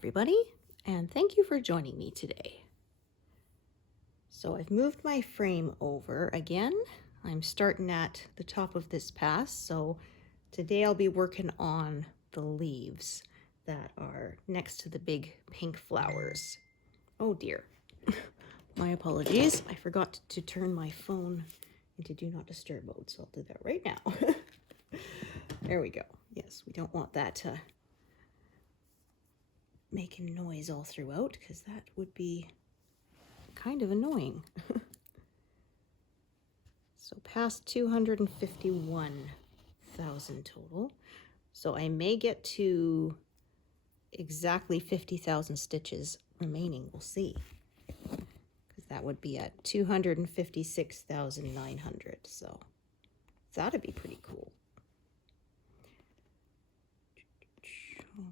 everybody, and thank you for joining me today. So I've moved my frame over again. I'm starting at the top of this pass, so today I'll be working on the leaves that are next to the big pink flowers. Oh dear, my apologies. I forgot to turn my phone into do not disturb mode, so I'll do that right now. There we go. Yes, we don't want that making noise all throughout, because that would be kind of annoying. So past 251,000 total. So I may get to exactly 50,000 stitches remaining. We'll see. Because that would be at 256,900. So that'd be pretty cool.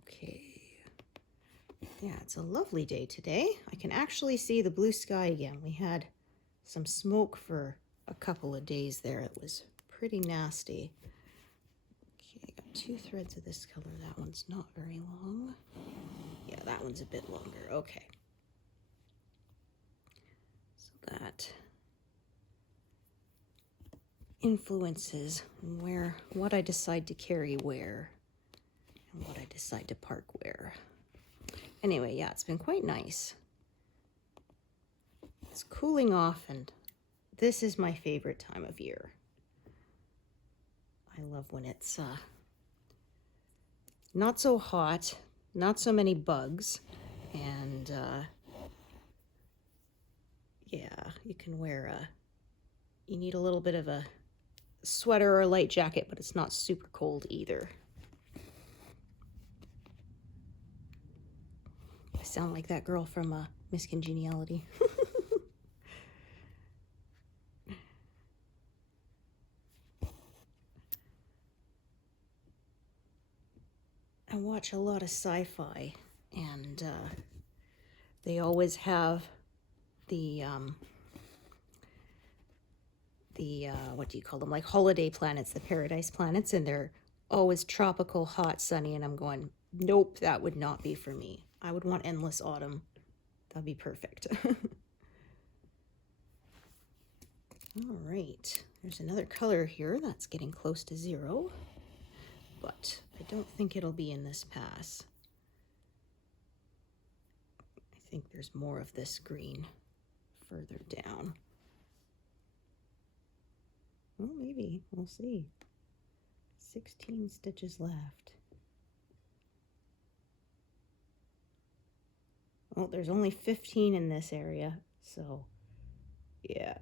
Okay. Yeah, it's a lovely day today. I can actually see the blue sky again. We had some smoke for a couple of days there. It was pretty nasty. Okay, I got two threads of this color. That one's not very long. Yeah, that one's a bit longer. Okay. So that influences what I decide to carry where and what I decide to park where. Anyway, yeah, it's been quite nice. It's cooling off, and this is my favorite time of year. I love when it's not so hot, not so many bugs, and yeah, you can wear you need a little bit of a sweater or a light jacket, but it's not super cold either. I sound like that girl from Miss Congeniality. I watch a lot of sci-fi, and they always have the what do you call them, like holiday planets, the paradise planets, and they're always tropical, hot, sunny, and I'm going, nope, that would not be for me. I would want endless autumn. That'd be perfect. All right, there's another color here that's getting close to 0, but I don't think it'll be in this pass. I think there's more of this green further down. Well, maybe, we'll see. 16 stitches left. Well, there's only 15 in this area, so yeah.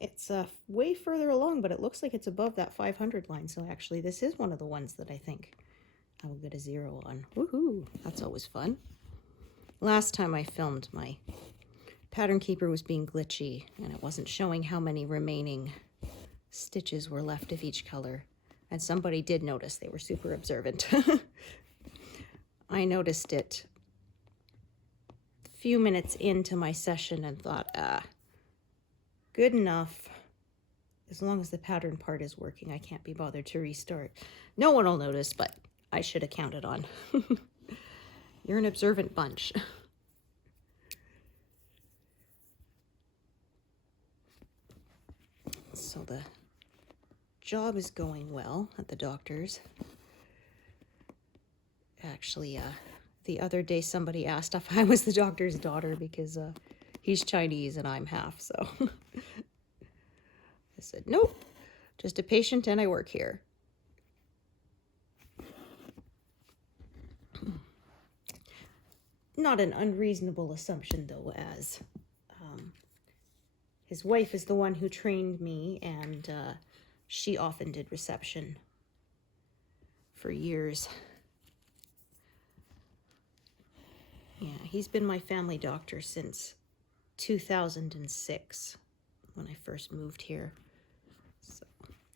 It's way further along, but it looks like it's above that 500 line, so actually this is one of the ones that I think I will get a 0 on. Woohoo! That's always fun. Last time I filmed, my pattern keeper was being glitchy, and it wasn't showing how many remaining stitches were left of each color, and somebody did notice. They were super observant. I noticed it a few minutes into my session and thought, good enough. As long as the pattern part is working, I can't be bothered to restart. No one will notice, but I should have counted on. You're an observant bunch. So the job is going well at the doctor's. Actually, the other day somebody asked if I was the doctor's daughter because he's Chinese and I'm half, so I said, nope, just a patient and I work here. Not an unreasonable assumption, though, as his wife is the one who trained me, and she often did reception for years. Yeah, he's been my family doctor since 2006 when I first moved here. So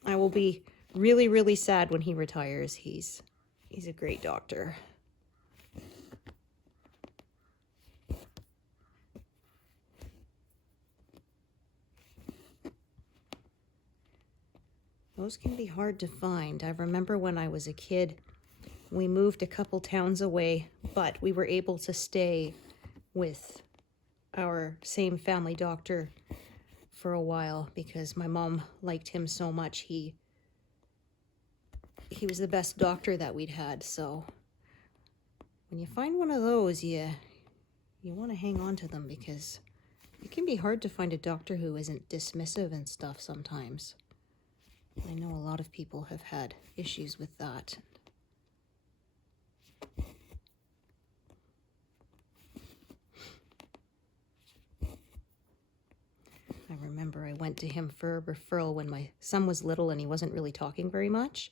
I will be really, really sad when he retires. He's a great doctor. Those can be hard to find. I remember when I was a kid, we moved a couple towns away, but we were able to stay with our same family doctor for a while because my mom liked him so much. He was the best doctor that we'd had. So when you find one of those, you want to hang on to them because it can be hard to find a doctor who isn't dismissive and stuff sometimes. I know a lot of people have had issues with that. I remember I went to him for a referral when my son was little and he wasn't really talking very much.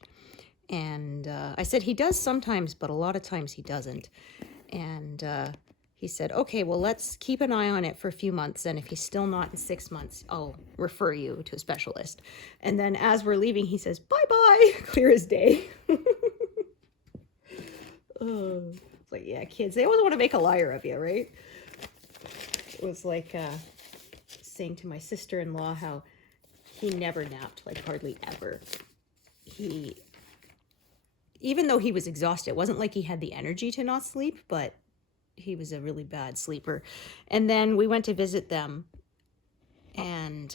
And I said he does sometimes, but a lot of times he doesn't. And he said, okay, well, let's keep an eye on it for a few months. And if he's still not in 6 months, I'll refer you to a specialist. And then as we're leaving, he says, bye-bye, clear as day. It's like, yeah, kids, they always want to make a liar of you, right? It was like saying to my sister-in-law how he never napped, like hardly ever. Even though he was exhausted, it wasn't like he had the energy to not sleep, but he was a really bad sleeper. And then we went to visit them, and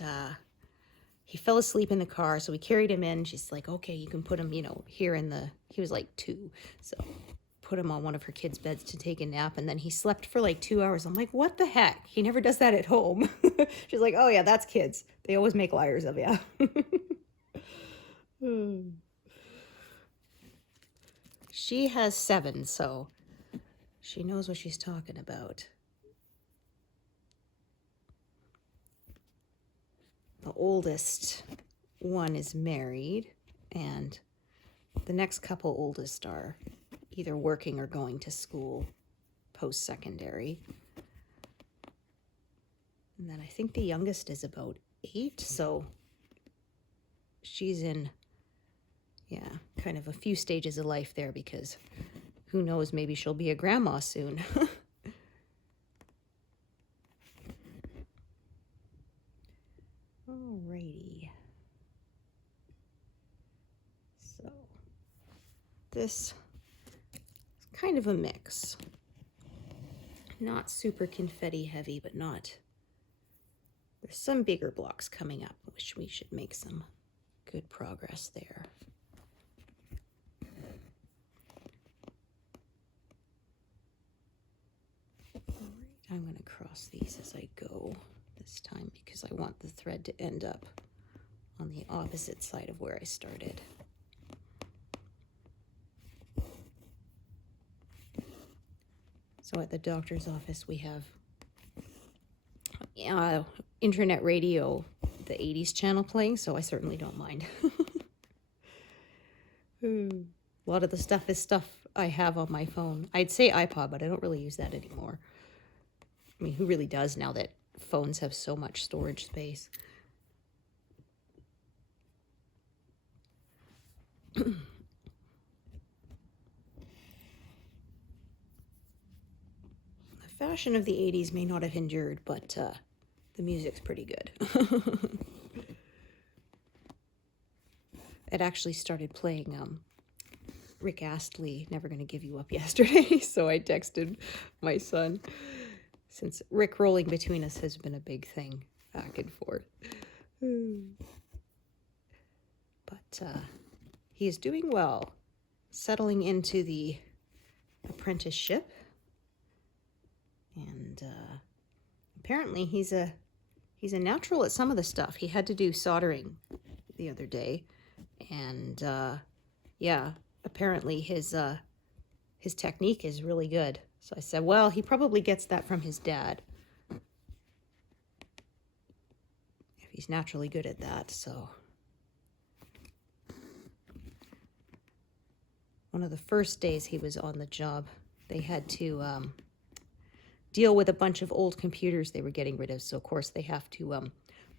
he fell asleep in the car, so we carried him in. She's like, okay, you can put him, here in the, he was like 2, so put him on one of her kids' beds to take a nap, and then he slept for like 2 hours. I'm like, what the heck? He never does that at home. She's like, oh yeah, that's kids. They always make liars of you. She has 7, so she knows what she's talking about. The oldest one is married, and the next couple oldest are either working or going to school post-secondary. And then I think the youngest is about 8, so she's in, kind of a few stages of life there because who knows, maybe she'll be a grandma soon. Alrighty. So this is kind of a mix. Not super confetti heavy, but not. There's some bigger blocks coming up, which we should make some good progress there. I'm going to cross these as I go this time because I want the thread to end up on the opposite side of where I started. So at the doctor's office we have internet radio, the 80s channel playing, so I certainly don't mind. A lot of the stuff is stuff I have on my phone. I'd say iPod, but I don't really use that anymore. I mean, who really does now that phones have so much storage space? The fashion of the 80s may not have endured, but the music's pretty good. It actually started playing Rick Astley, Never Gonna Give You Up, yesterday, so I texted my son. Since Rick rolling between us has been a big thing, back and forth. But he is doing well, settling into the apprenticeship. And apparently he's a natural at some of the stuff. He had to do soldering the other day. And yeah, apparently his technique is really good. So I said, well, he probably gets that from his dad, if he's naturally good at that. So one of the first days he was on the job, they had to deal with a bunch of old computers they were getting rid of. So of course they have to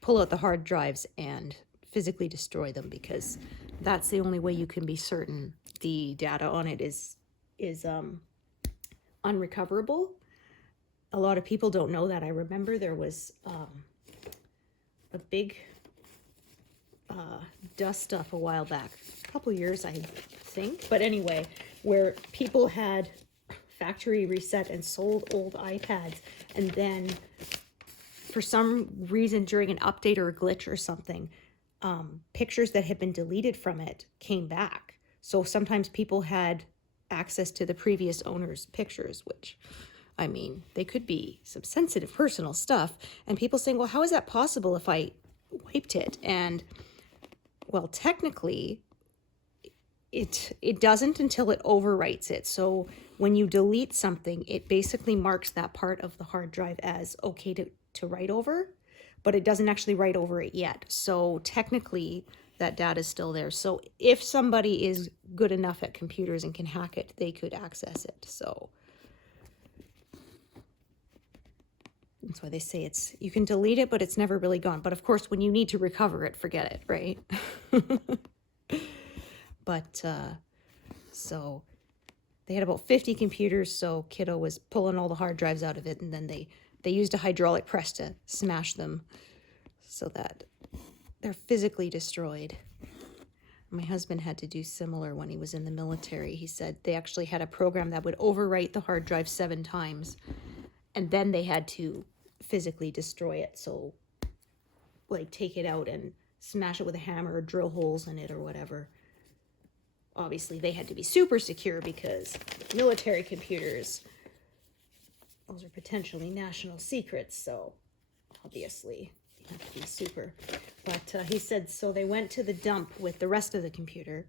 pull out the hard drives and physically destroy them, because that's the only way you can be certain the data on it is unrecoverable. A lot of people don't know that. I remember there was a big dust up a while back, a couple years I think, but anyway, where people had factory reset and sold old iPads, and then for some reason during an update or a glitch or something, pictures that had been deleted from it came back. So sometimes people had access to the previous owner's pictures, which, I mean, they could be some sensitive personal stuff, and people saying, well, how is that possible if I wiped it? And well, technically it doesn't until it overwrites it. So when you delete something, it basically marks that part of the hard drive as okay to write over, but it doesn't actually write over it yet. So technically that data is still there. So if somebody is good enough at computers and can hack it, they could access it. So that's why they say it's, you can delete it, but it's never really gone. But of course, when you need to recover it, forget it, right? But so they had about 50 computers, so Kiddo was pulling all the hard drives out of it, and then they used a hydraulic press to smash them so that they're physically destroyed. My husband had to do similar when he was in the military. He said they actually had a program that would overwrite the hard drive 7 times, and then they had to physically destroy it. So, like, take it out and smash it with a hammer or drill holes in it or whatever. Obviously, they had to be super secure because military computers, those are potentially national secrets, so obviously you have to be super. But he said, so they went to the dump with the rest of the computer,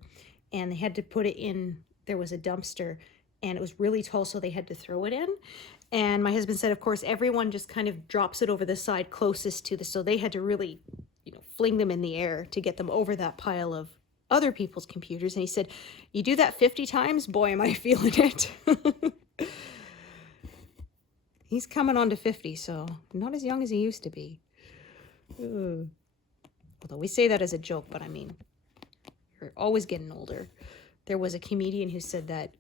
and they had to put it in, there was a dumpster, and it was really tall, so they had to throw it in. And my husband said, of course, everyone just kind of drops it over the side closest to the, so they had to really, fling them in the air to get them over that pile of other people's computers. And he said, you do that 50 times, boy, am I feeling it. He's coming on to 50, so not as young as he used to be. Although we say that as a joke, but I mean, you're always getting older. There was a comedian who said that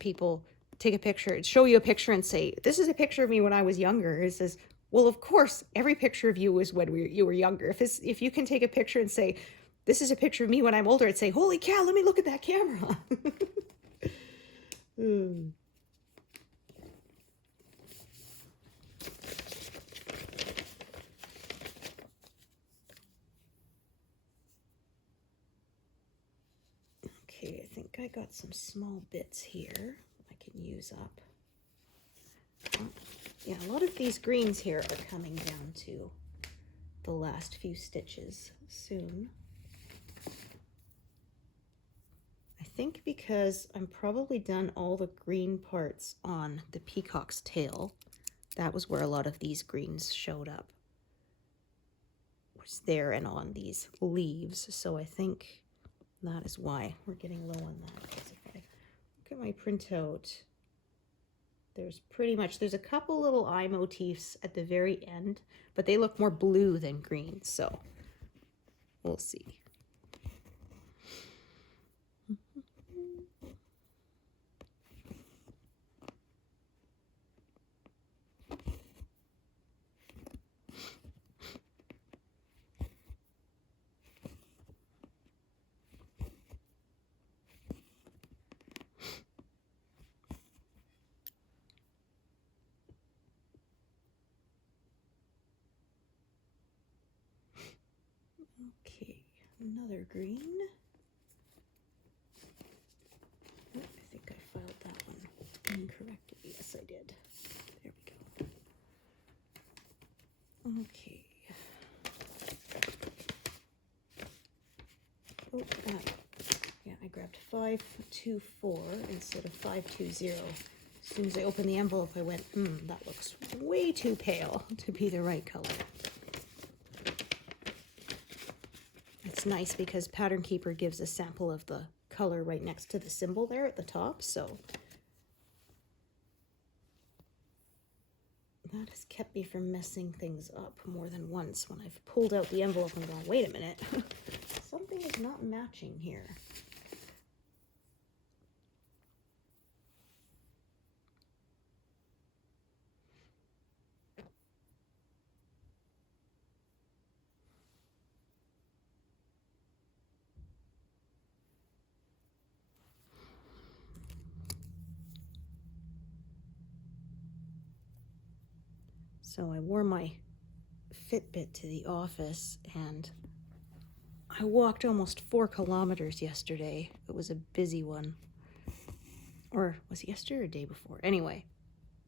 people take a picture, show you a picture and say, this is a picture of me when I was younger. He says, well, of course, every picture of you was when you were younger. If you can take a picture and say, this is a picture of me when I'm older, I'd say, holy cow, let me look at that camera. Okay, I think I got some small bits here I can use up. Yeah, a lot of these greens here are coming down to the last few stitches soon. I think because I'm probably done all the green parts on the peacock's tail. That was where a lot of these greens showed up. Was there and on these leaves. So I think that is why we're getting low on that. Because if I look at my printout, there's a couple little eye motifs at the very end, but they look more blue than green. So we'll see. Okay, another green. Oh, I think I filed that one incorrectly. Yes, I did. There we go. Okay. Oh, yeah, I grabbed 524 instead of 520. As soon as I opened the envelope, I went, that looks way too pale to be the right color. It's nice because Pattern Keeper gives a sample of the color right next to the symbol there at the top, so that has kept me from messing things up more than once when I've pulled out the envelope and gone, wait a minute, something is not matching here. So I wore my Fitbit to the office and I walked almost 4 kilometers yesterday. It was a busy one. Or was it yesterday or day before? Anyway,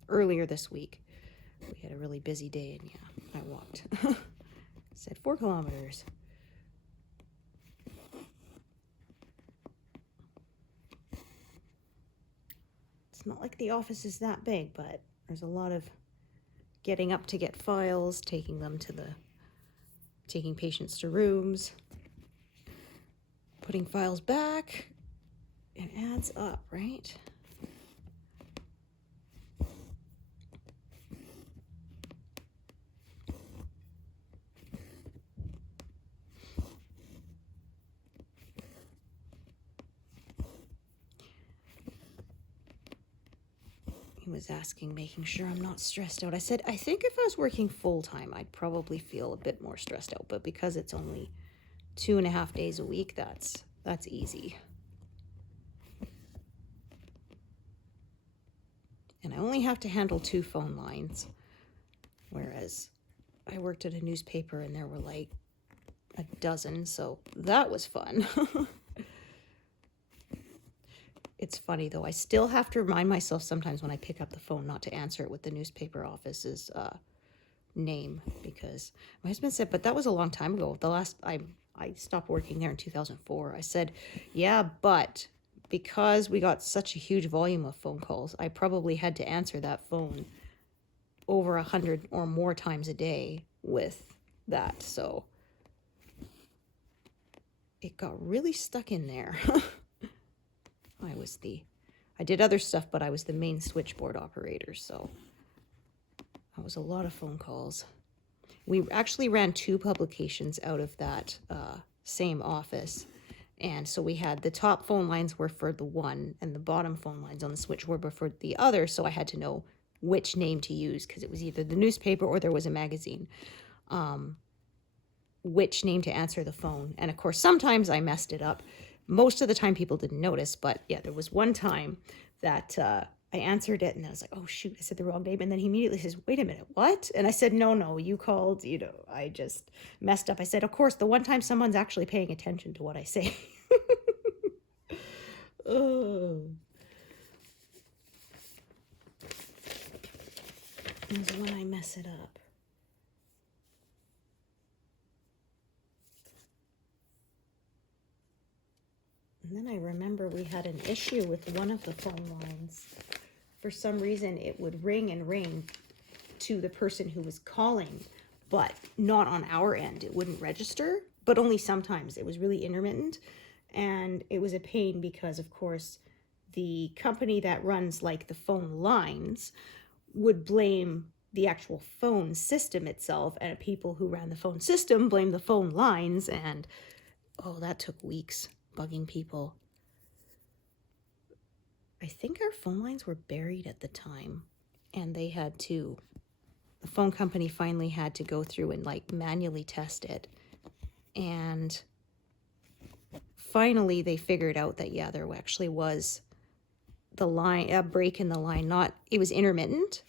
earlier this week. We had a really busy day and yeah, I walked. Said 4 kilometers. It's not like the office is that big, but there's a lot of getting up to get files, taking patients to rooms, putting files back. It adds up, right? He was asking, making sure I'm not stressed out. I said, I think if I was working full-time, I'd probably feel a bit more stressed out, but because it's only 2.5 days a week, that's easy. And I only have to handle 2 phone lines, whereas I worked at a newspaper and there were like a dozen, so that was fun. It's funny though, I still have to remind myself sometimes when I pick up the phone not to answer it with the newspaper office's name, because my husband said, but that was a long time ago. The last I stopped working there in 2004. I said, yeah, but because we got such a huge volume of phone calls, I probably had to answer that phone over 100 or more times a day with that, so it got really stuck in there. I did other stuff, but I was the main switchboard operator, so that was a lot of phone calls. We actually ran 2 publications out of that same office, and so we had the top phone lines were for the one, and the bottom phone lines on the switchboard were for the other, so I had to know which name to use, because it was either the newspaper or there was a magazine. Which name to answer the phone, and of course sometimes I messed it up. Most of the time people didn't notice, but yeah, there was one time that I answered it and I was like, oh shoot, I said the wrong name. And then he immediately says, wait a minute, what? And I said, no, you called, I just messed up. I said, of course, the one time someone's actually paying attention to what I say. Oh. Is when I mess it up. And then I remember we had an issue with one of the phone lines. For some reason, it would ring and ring to the person who was calling, but not on our end. It wouldn't register, but only sometimes. It was really intermittent, and it was a pain because, of course, the company that runs like the phone lines would blame the actual phone system itself, and people who ran the phone system blamed the phone lines, and oh, that took weeks. Bugging people. I think our phone lines were buried at the time, and they had to, the phone company finally had to go through and like manually test it, and finally they figured out that yeah, there actually was the line, a break in the line. Not, it was intermittent,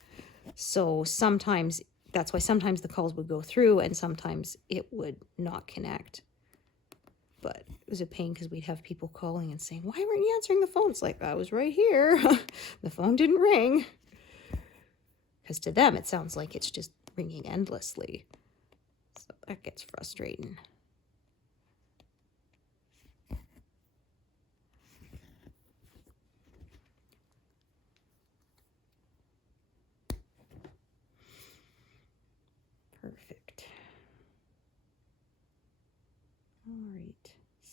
so sometimes that's why sometimes the calls would go through and sometimes it would not connect. But it was a pain because we'd have people calling and saying, why weren't you answering the phone? It's like, I was right here. The phone didn't ring. Because to them, it sounds like it's just ringing endlessly. So that gets frustrating. Perfect. All right.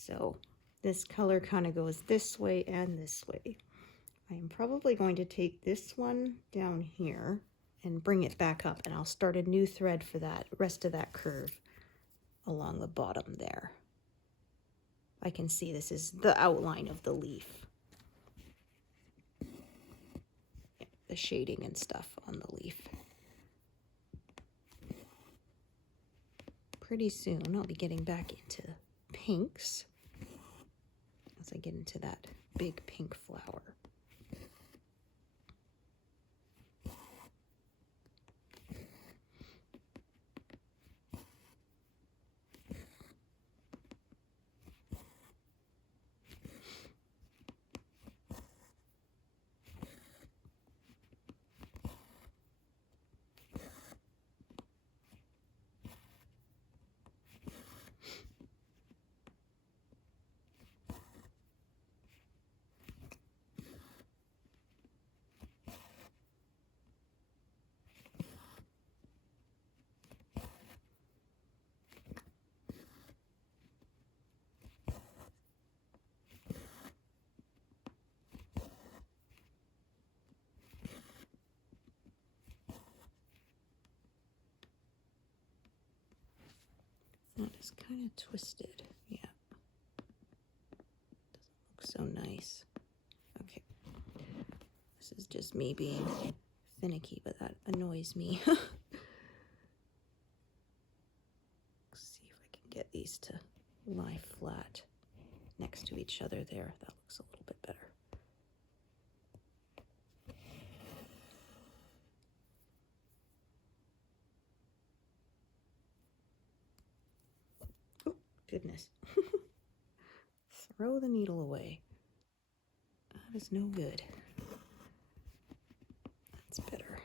So this color kind of goes this way and this way. I am probably going to take this one down here and bring it back up, and I'll start a new thread for that rest of that curve along the bottom there. I can see this is the outline of the leaf. Yeah, the shading and stuff on the leaf. Pretty soon I'll be getting back into pinks as I get into that big pink flower. is kind of twisted. Yeah. Doesn't look so nice. Okay. This is just me being finicky, but that annoys me. Let's see if I can get these to lie flat next to each other there. That looks a little bit better. Oh, goodness. Throw the needle away. That is no good. That's better.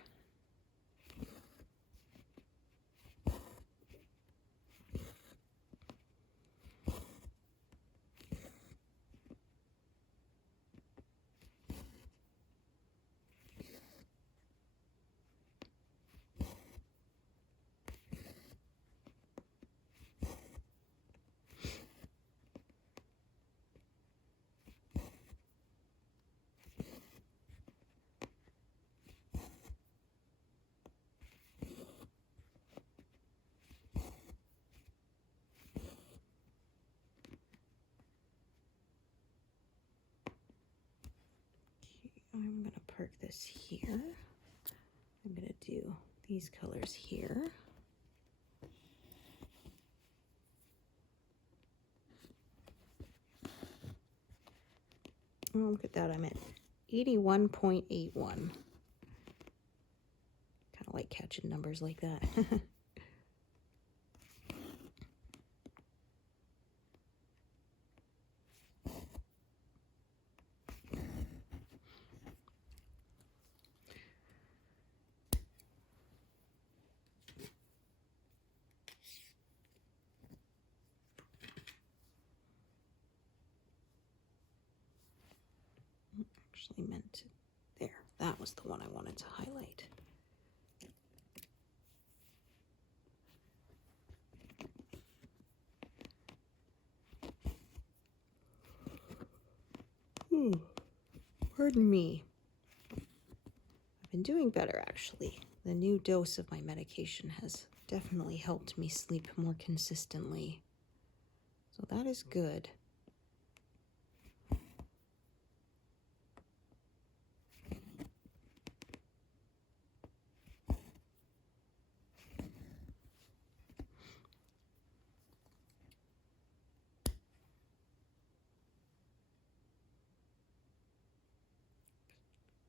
I'm going to park this here. I'm going to do these colors here. Oh, look at that. I'm at 81.81. Kind of like catching numbers like that. Actually meant to, there, that was the one I wanted to highlight. Pardon me. I've been doing better, actually. The new dose of my medication has definitely helped me sleep more consistently. So that is good.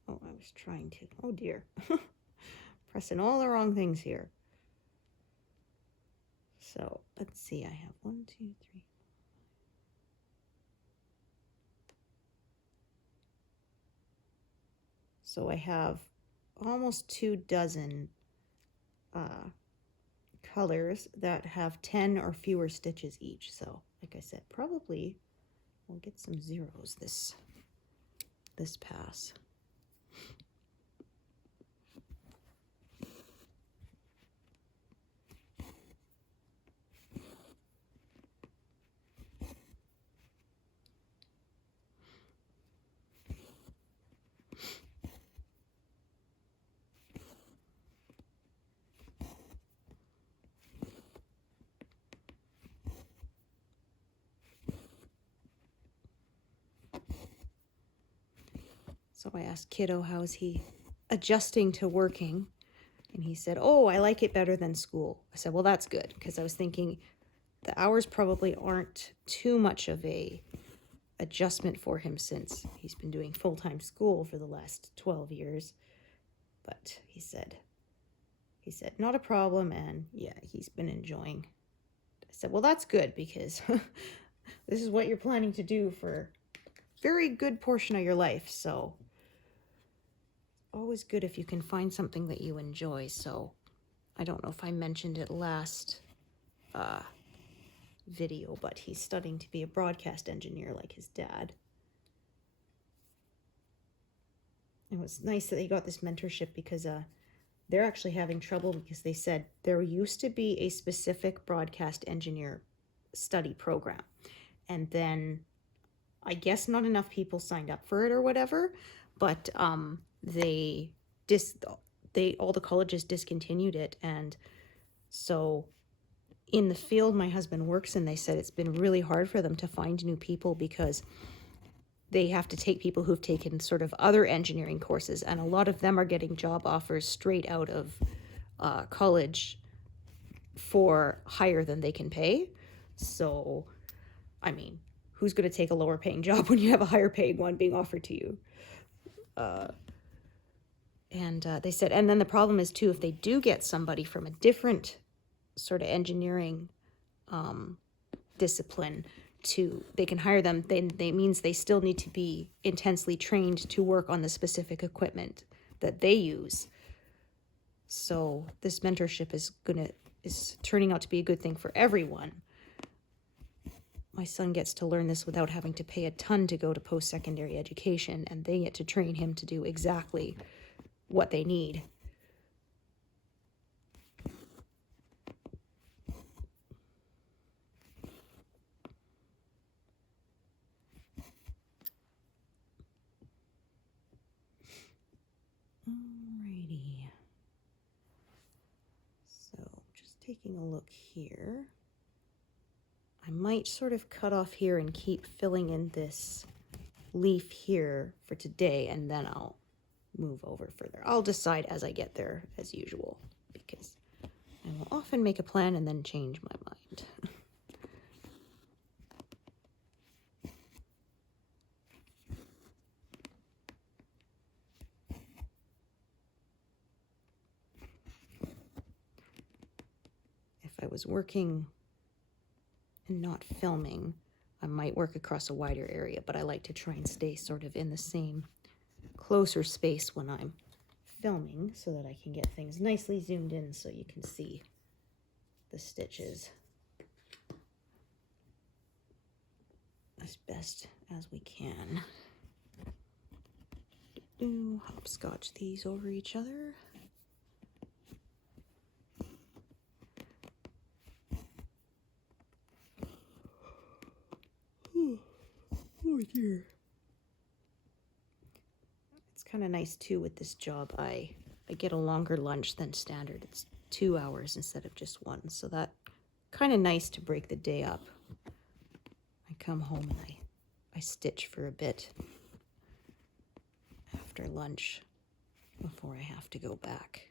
Oh, I was trying to. Oh dear. Pressing all the wrong things here. So let's see. I have 1, 2, 3. So I have almost 2 dozen colors that have 10 or fewer stitches each. So like I said, probably we'll get some zeros this pass. So I asked Kiddo, how's he adjusting to working? And he said, oh, I like it better than school. I said, well, that's good, because I was thinking the hours probably aren't too much of a adjustment for him since he's been doing full-time school for the last 12 years. But he said, not a problem, and yeah, he's been enjoying. I said, well, that's good, because this is what you're planning to do for a very good portion of your life, so always good if you can find something that you enjoy. So I don't know if I mentioned it last video, but he's studying to be a broadcast engineer like his dad. It was nice that they got this mentorship, because they're actually having trouble, because they said there used to be a specific broadcast engineer study program, and then I guess not enough people signed up for it or whatever, but all the colleges discontinued it, and so in the field my husband works in, they said it's been really hard for them to find new people because they have to take people who've taken sort of other engineering courses, and a lot of them are getting job offers straight out of college for higher than they can pay. So, I mean, who's going to take a lower paying job when you have a higher paying one being offered to you? And they said, and then the problem is too, if they do get somebody from a different sort of engineering discipline, they can hire them, then they means they still need to be intensely trained to work on the specific equipment that they use. So this mentorship is turning out to be a good thing for everyone. My son gets to learn this without having to pay a ton to go to post-secondary education, and they get to train him to do exactly what they need. Alrighty. So just taking a look here. I might sort of cut off here and keep filling in this leaf here for today, and then I'll move over further. I'll decide as I get there, as usual, because I will often make a plan and then change my mind. If I was working and not filming, I might work across a wider area, but I like to try and stay sort of in the same closer space when I'm filming so that I can get things nicely zoomed in so you can see the stitches as best as we can. Hopscotch these over each other. Oh dear. It's kind of nice too with this job. I get a longer lunch than standard. It's 2 hours instead of just 1. So that kind of nice to break the day up. I come home and I stitch for a bit after lunch before I have to go back.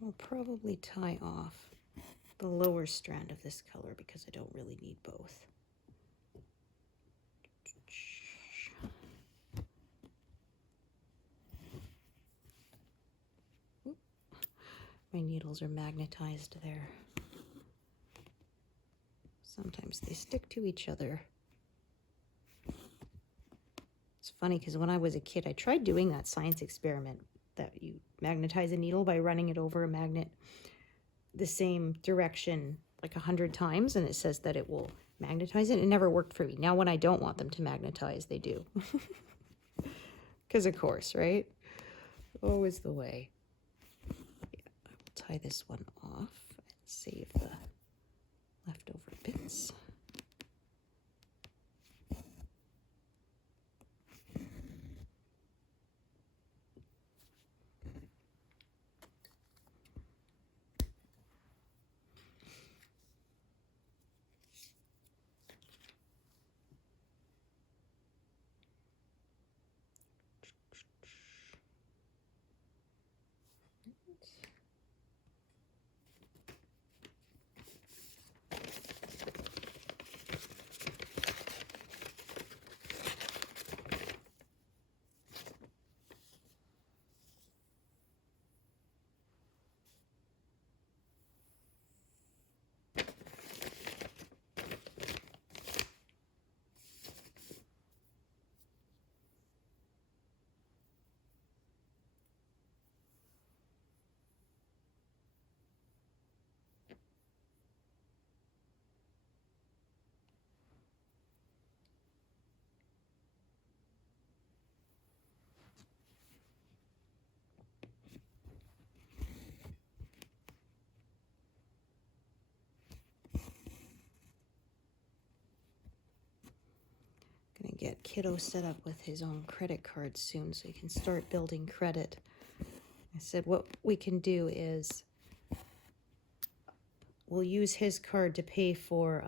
I'll probably tie off the lower strand of this color because I don't really need both. My needles are magnetized there. Sometimes they stick to each other. It's funny because when I was a kid, I tried doing that science experiment that you magnetize a needle by running it over a magnet the same direction like 100 times, and it says that it will magnetize it. It never worked for me. Now when I don't want them to magnetize, they do. Because of course, right? Always the way. Yeah, I will tie this one off and save the leftover bits. Gonna get Kiddo set up with his own credit card soon so he can start building credit. I said what we can do is we'll use his card to pay for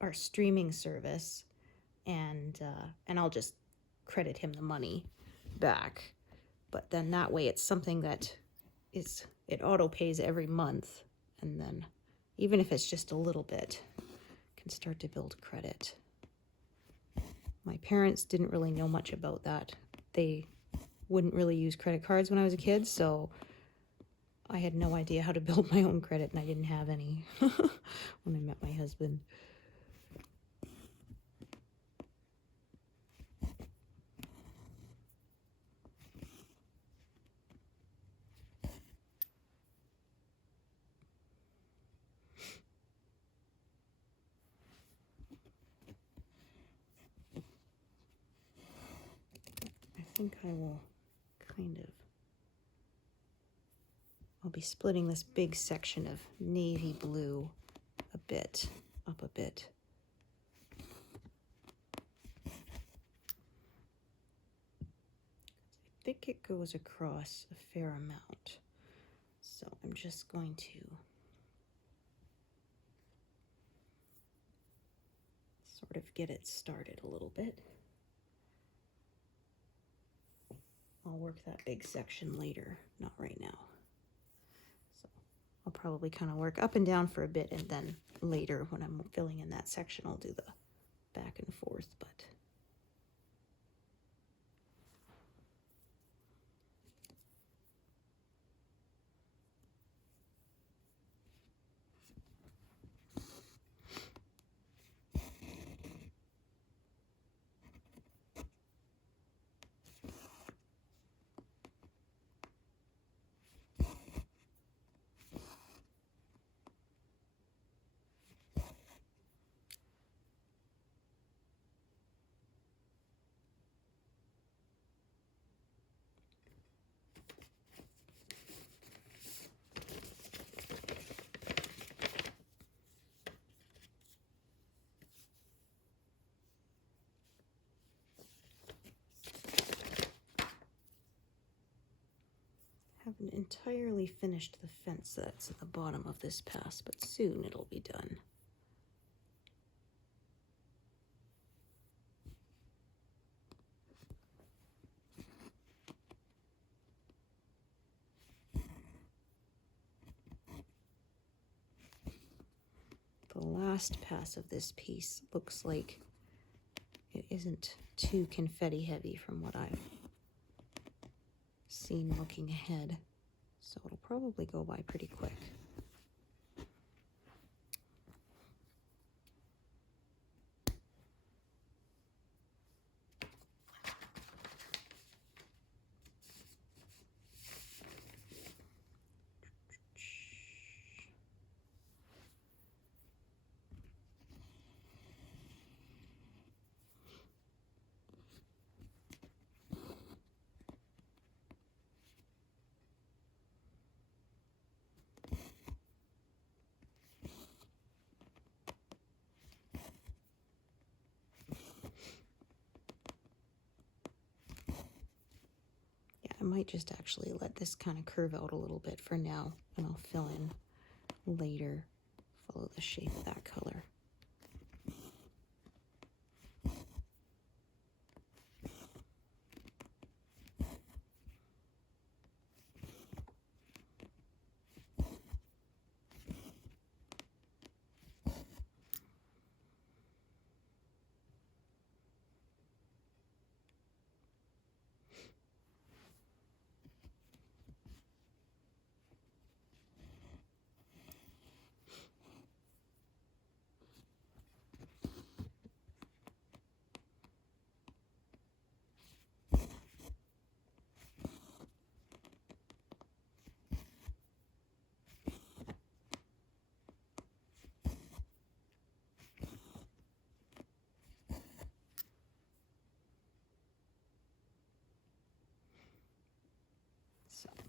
our streaming service, and I'll just credit him the money back. But then that way it's something that it auto pays every month, and then even if it's just a little bit, can start to build credit. My parents didn't really know much about that. They wouldn't really use credit cards when I was a kid, so I had no idea how to build my own credit, and I didn't have any when I met my husband. I think I will I'll be splitting this big section of navy blue up a bit. I think it goes across a fair amount. So I'm just going to sort of get it started a little bit. I'll work that big section later, not right now. So I'll probably kind of work up and down for a bit, and then later when I'm filling in that section, I'll do the back and forth, but haven't entirely finished the fence that's at the bottom of this pass, but soon it'll be done. The last pass of this piece looks like it isn't too confetti heavy from what I've seen looking ahead, so it'll probably go by pretty quick. I might just actually let this kind of curve out a little bit for now, and I'll fill in later, follow the shape of that color.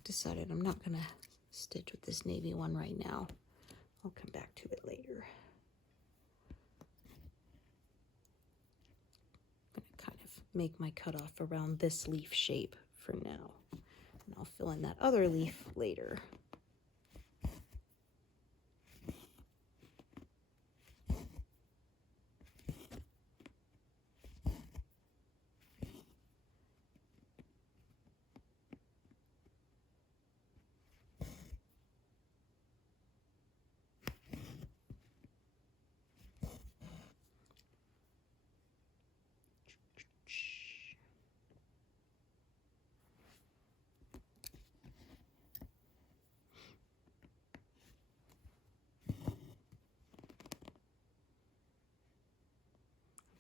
decided I'm not going to stitch with this navy one right now. I'll come back to it later. I'm going to kind of make my cutoff around this leaf shape for now. And I'll fill in that other leaf later.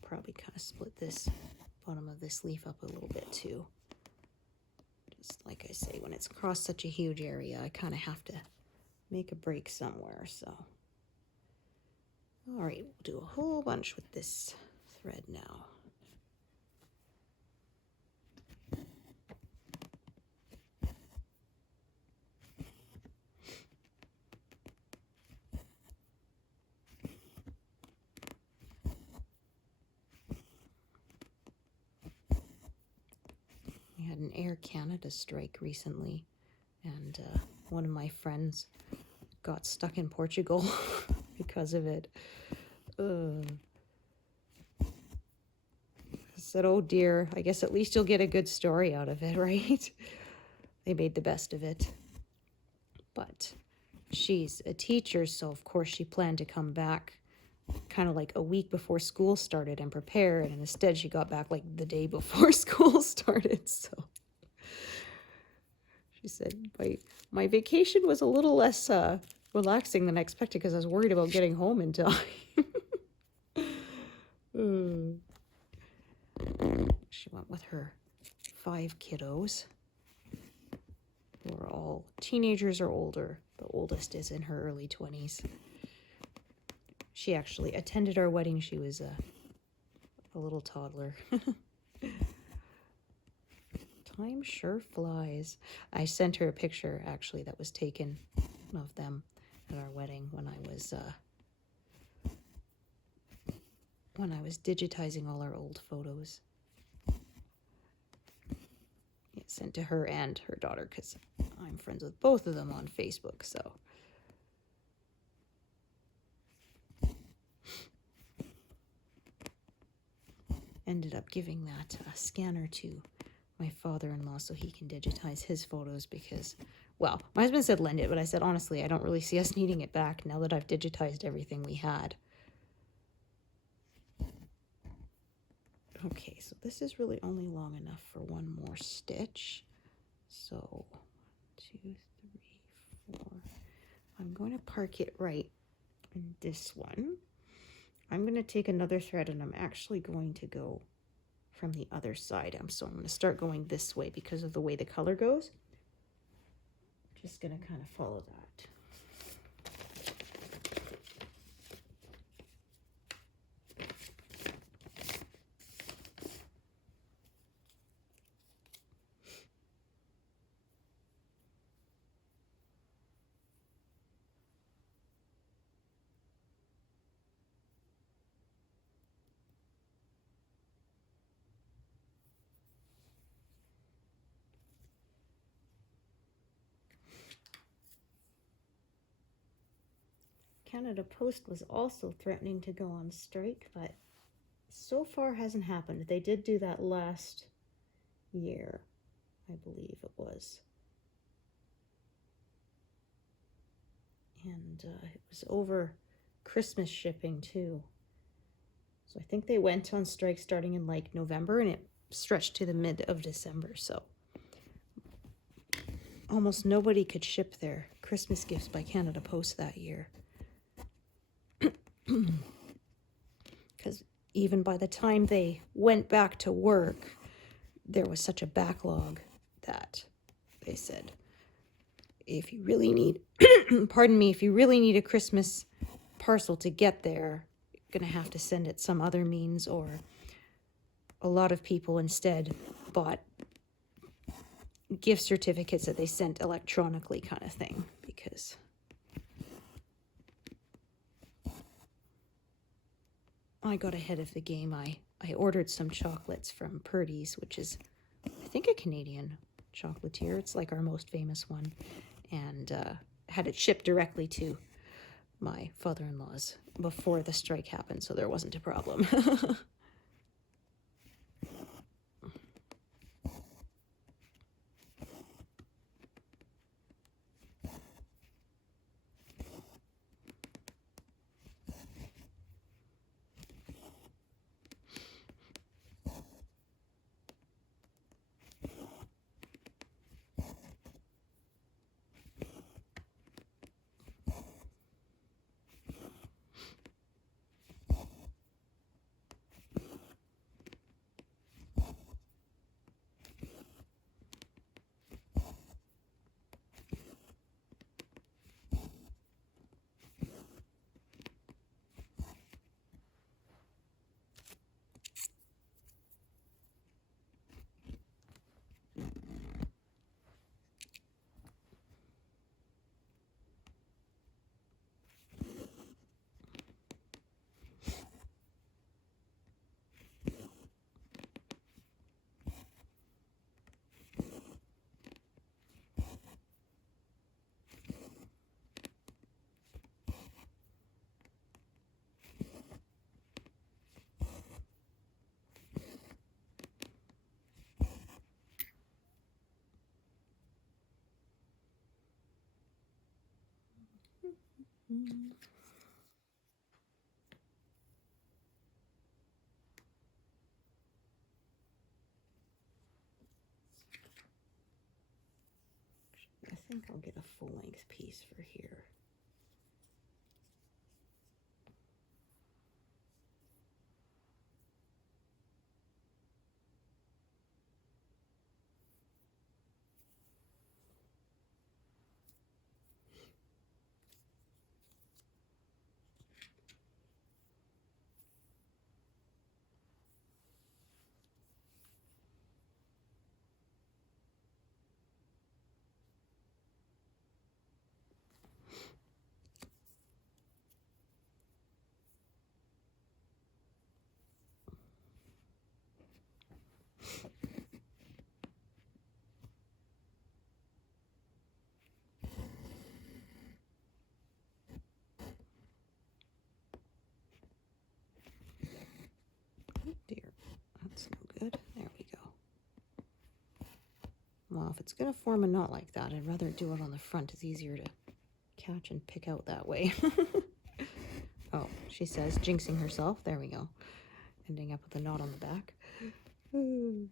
Probably kind of split this bottom of this leaf up a little bit too. Just like I say, when it's across such a huge area, I kind of have to make a break somewhere. So, all right, we'll do a whole bunch with this thread now. We had an Air Canada strike recently, and one of my friends got stuck in Portugal because of it. I said, oh dear, I guess at least you'll get a good story out of it, right? They made the best of it. But she's a teacher, so of course she planned to come back kind of like a week before school started and prepare, and instead she got back like the day before school started. So she said, my vacation was a little less relaxing than I expected because I was worried about getting home in time. She went with her 5 kiddos who are all teenagers or older. The oldest is in her early 20s. She actually attended our wedding. She was a little toddler. Time sure flies. I sent her a picture, actually, that was taken of them at our wedding when I was digitizing all our old photos. Yeah, sent to her and her daughter because I'm friends with both of them on Facebook, so. Ended up giving that scanner to my father-in-law so he can digitize his photos because, well, my husband said lend it, but I said, honestly, I don't really see us needing it back now that I've digitized everything we had. Okay, so this is really only long enough for one more stitch. So 1, 2, 3, 4. I'm going to park it right in this one. I'm going to take another thread and I'm actually going to go from the other side. So I'm going to start going this way because of the way the color goes. Just going to kind of follow that. Canada Post was also threatening to go on strike, but so far hasn't happened. They did do that last year, I believe it was. And it was over Christmas shipping too. So I think they went on strike starting in like November and it stretched to the mid of December. So almost nobody could ship their Christmas gifts by Canada Post that year. Because even by the time they went back to work, there was such a backlog that they said, if you really need, pardon me, if you really need a Christmas parcel to get there, you're going to have to send it some other means, or a lot of people instead bought gift certificates that they sent electronically kind of thing, because I got ahead of the game. I ordered some chocolates from Purdy's, which is, I think, a Canadian chocolatier. It's like our most famous one, and had it shipped directly to my father-in-law's before the strike happened, so there wasn't a problem. I think I'll get a full-length piece for here. Oh dear, that's no good. There we go. Well, if it's going to form a knot like that, I'd rather do it on the front. It's easier to catch and pick out that way. Oh, she says, jinxing herself. There we go. Ending up with a knot on the back. Ooh.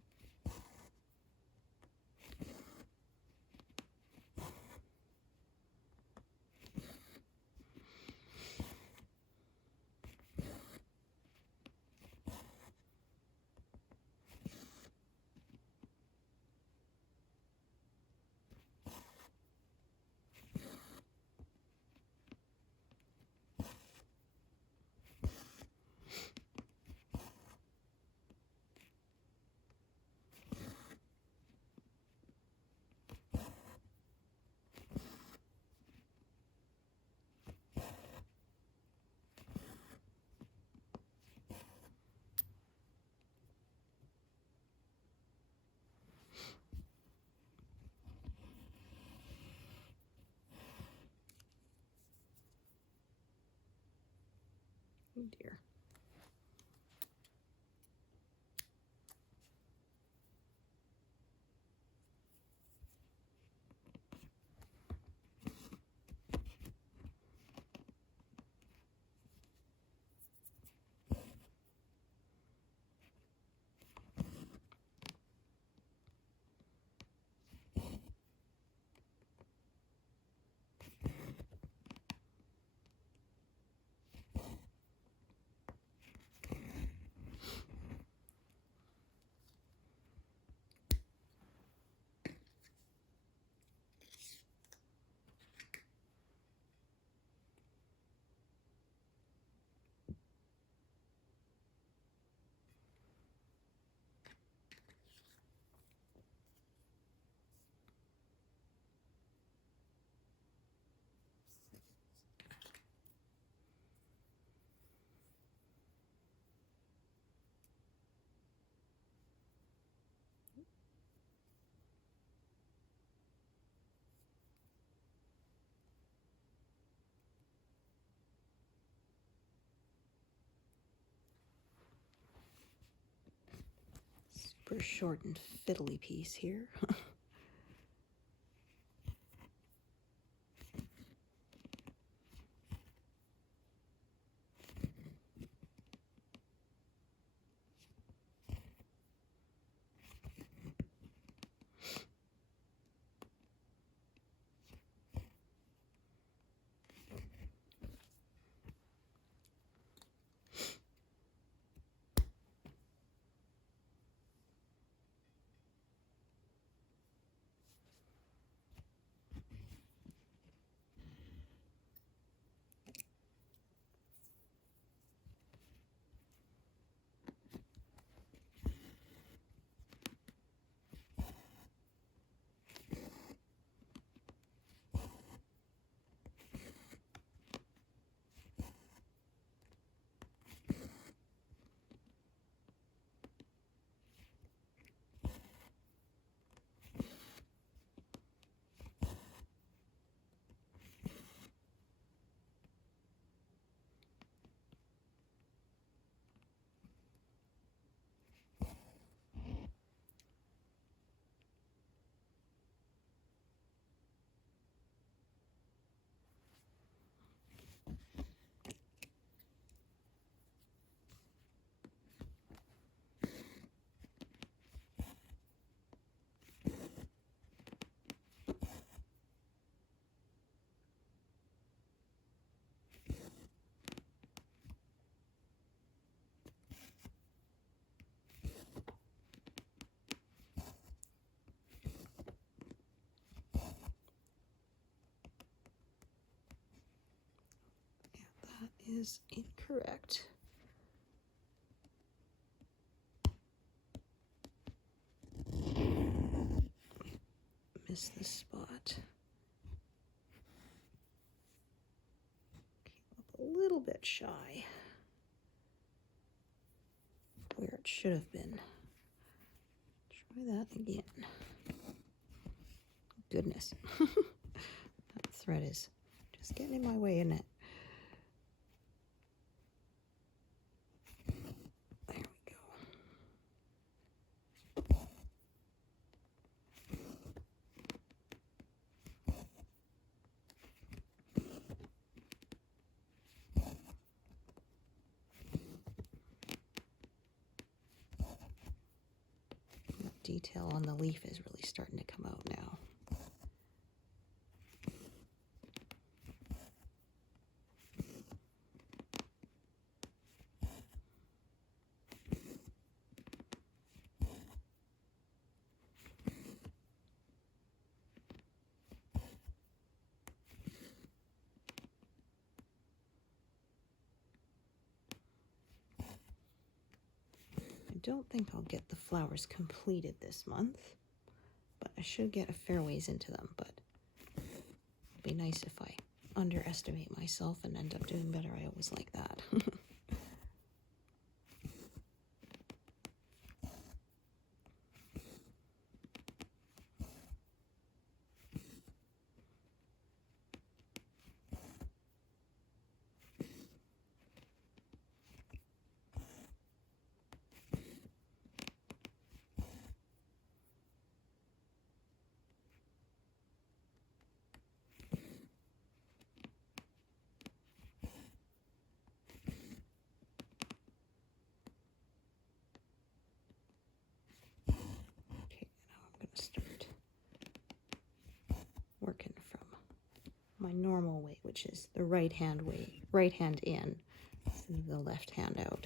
Oh dear. super short and fiddly piece here. Is incorrect. Miss the spot. Came up a little bit shy where it should have been. Try that again. Goodness. That thread is just getting in my way, isn't it? Detail on the leaf is really starting to come out now. I don't think I'll get the flowers completed this month, but I should get a fair ways into them. But it'll be nice if I underestimate myself and end up doing better. I always like that. Start working from my normal way, which is the right hand way, right hand in, instead of the left hand out.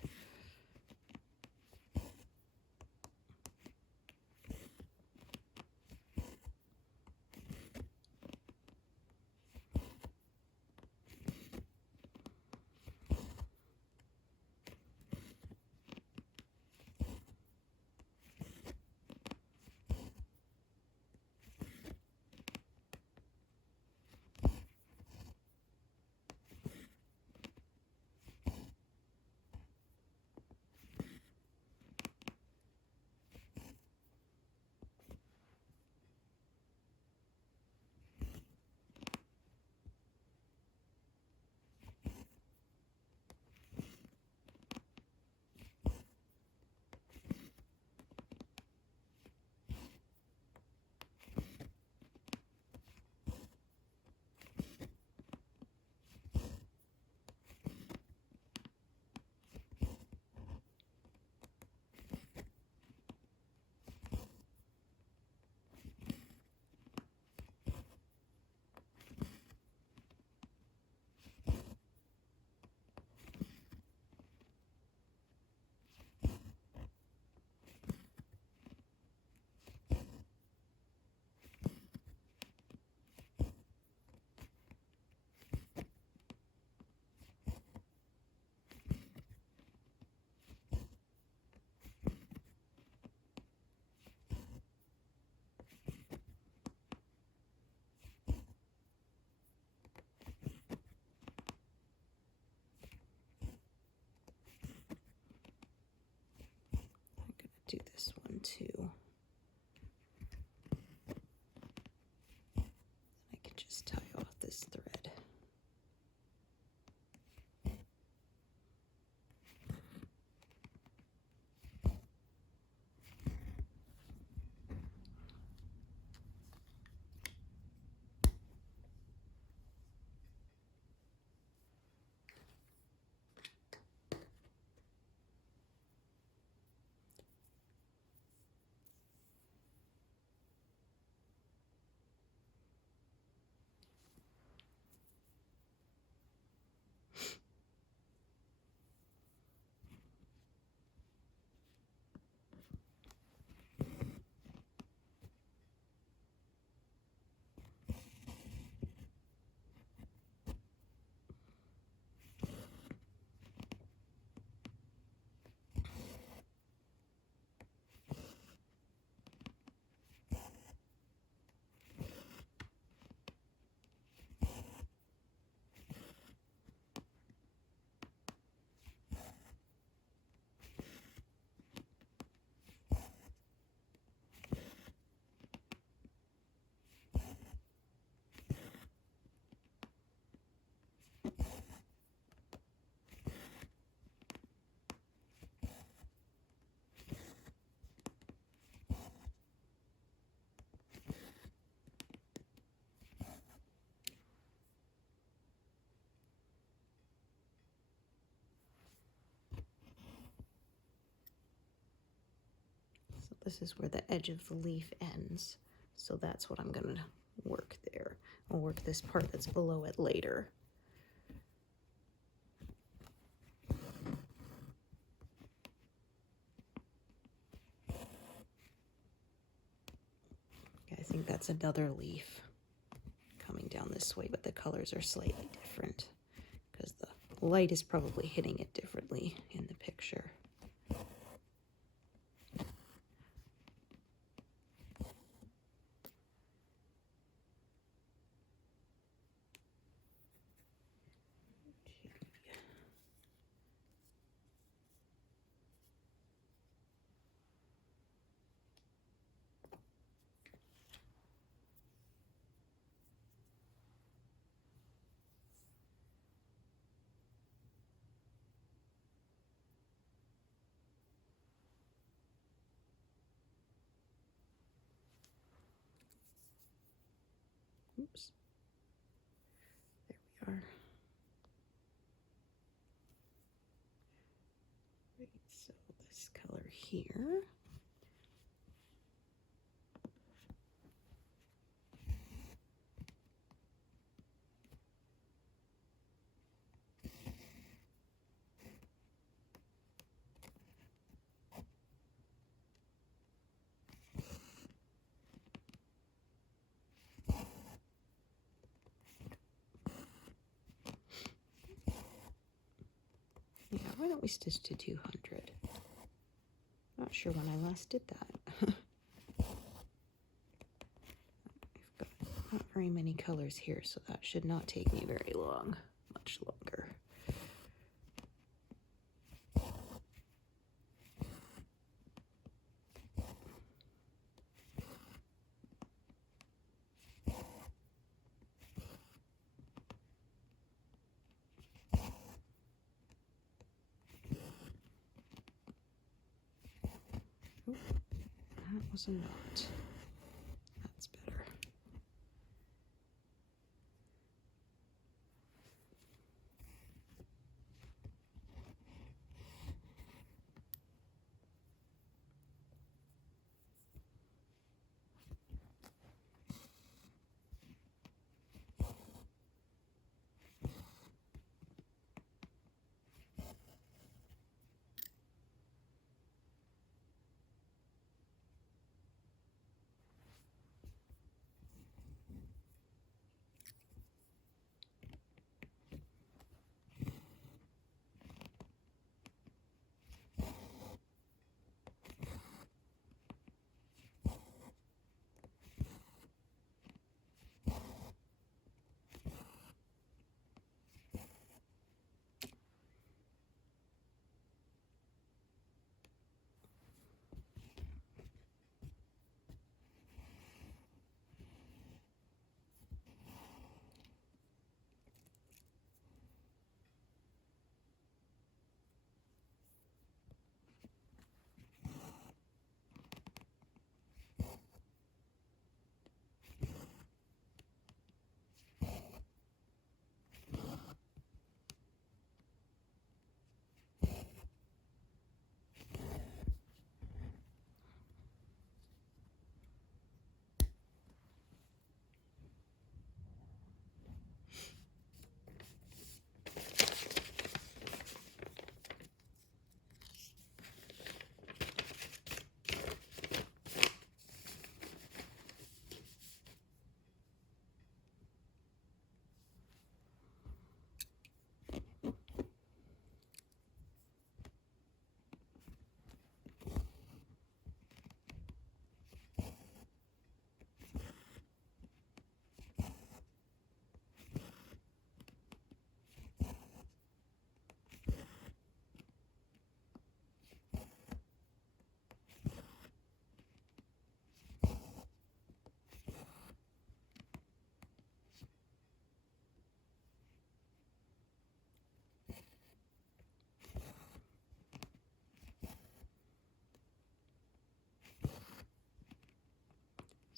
do this one too. I can just tie off this thread. This is where the edge of the leaf ends. So that's what I'm going to work there. I'll work this part that's below it later. Okay, I think that's another leaf coming down this way, but the colors are slightly different because the light is probably hitting it differently in the picture. Oops. There we are. Right, so this color here. Yeah, why don't we stitch to 200? Not sure when I last did that. We've got not very many colors here, so that should not take me very long, much longer. Oop, that was a knot. That's better.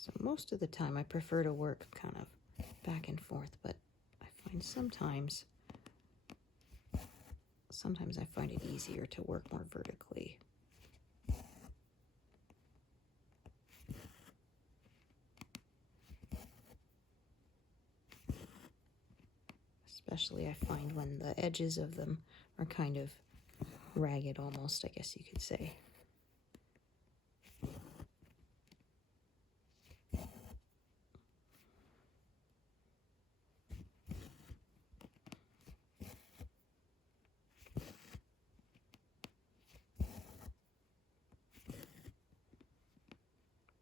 So most of the time I prefer to work kind of back and forth, but I find sometimes I find it easier to work more vertically. Especially I find when the edges of them are kind of ragged almost, I guess you could say.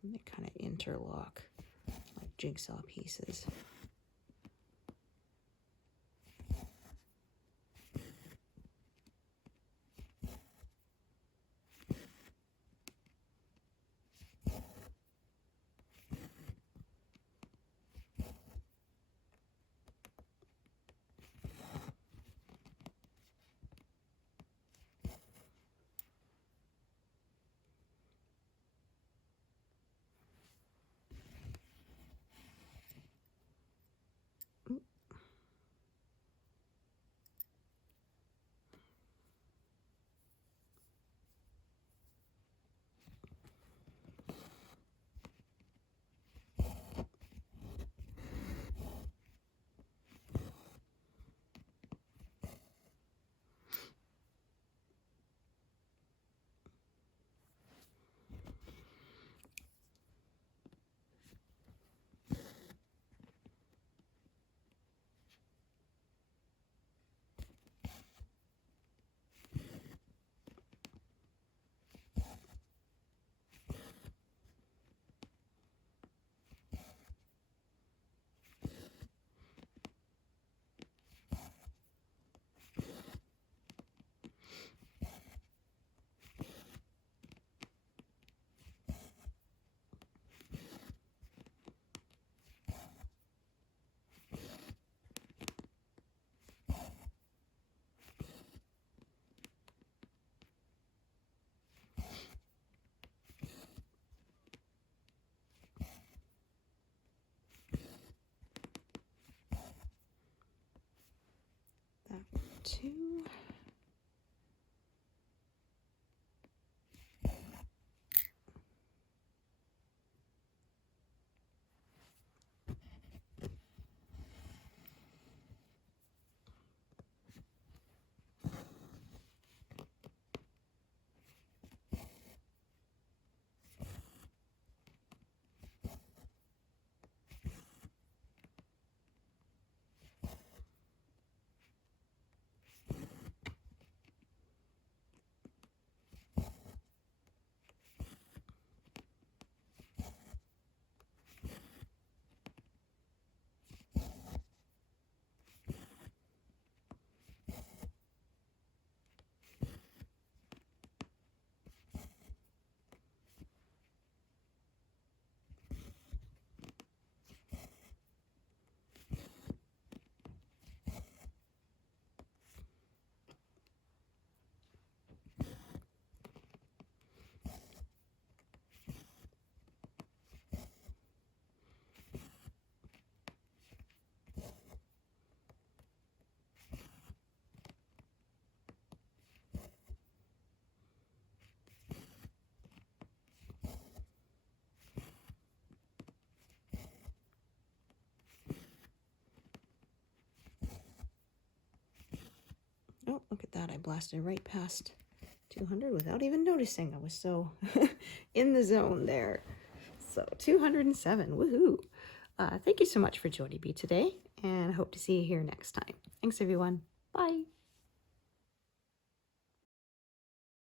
And they kind of interlock like jigsaw pieces. Two. Oh, look at that. I blasted right past 200 without even noticing. I was so in the zone there. So 207, woohoo. Thank you so much for joining me today, and I hope to see you here next time. Thanks, everyone. Bye.